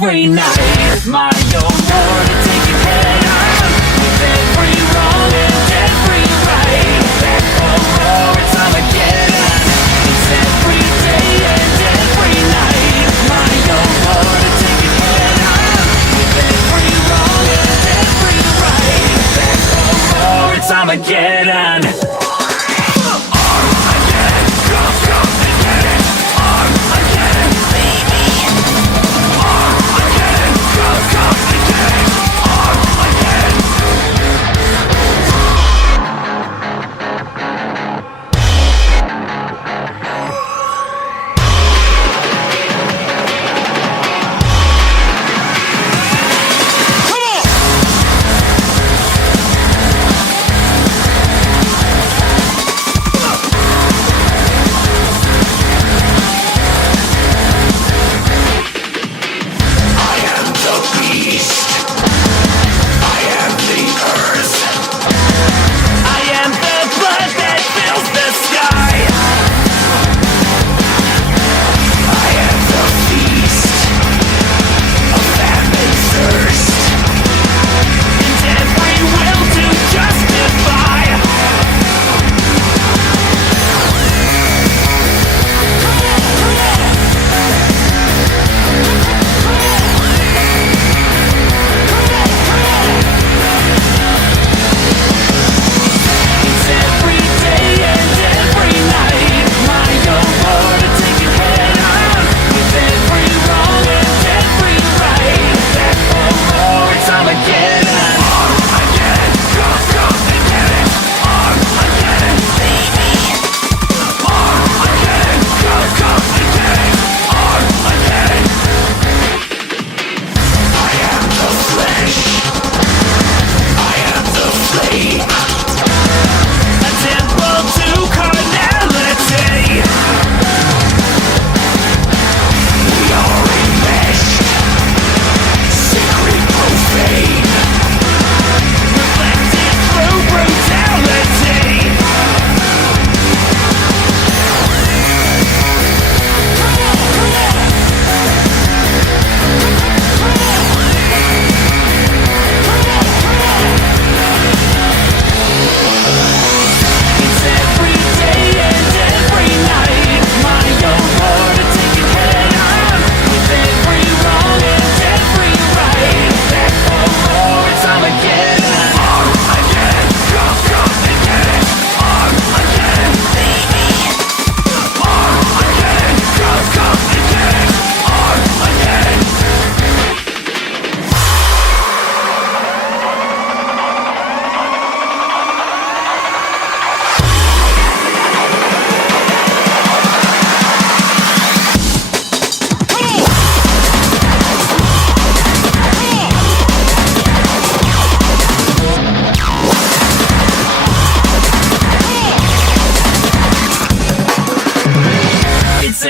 every night. My own war to take it head on, with every wrong and every right. Oh, it's Armageddon. It's every day and every night. My own war to take it head on, with every wrong and every right. Oh, it's Armageddon.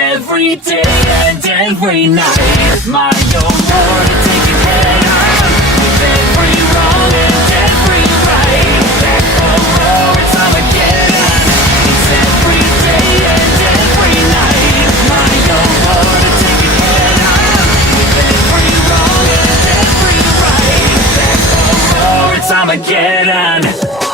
Every day and every night, my own war to take it head on, with every wrong and every right. Oh, it's Armageddon. It's every day and every night, my own war to take it head on, with every wrong and every right. Oh, it's Armageddon.